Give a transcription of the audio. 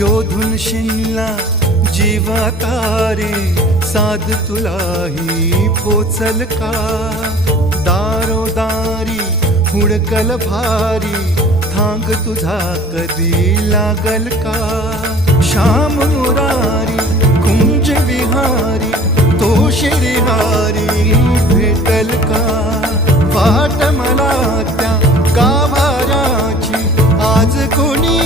शोधून शिनला जीवा तारे साध तुलाही पोचल का? दारोदारी हुडकल भारी थांग तुझा कधी लागल का? श्याम मुरारी कुंज विहारी तो शिरिहारी भेटल का? वाट मला त्या गाभाऱ्याची आज कोणी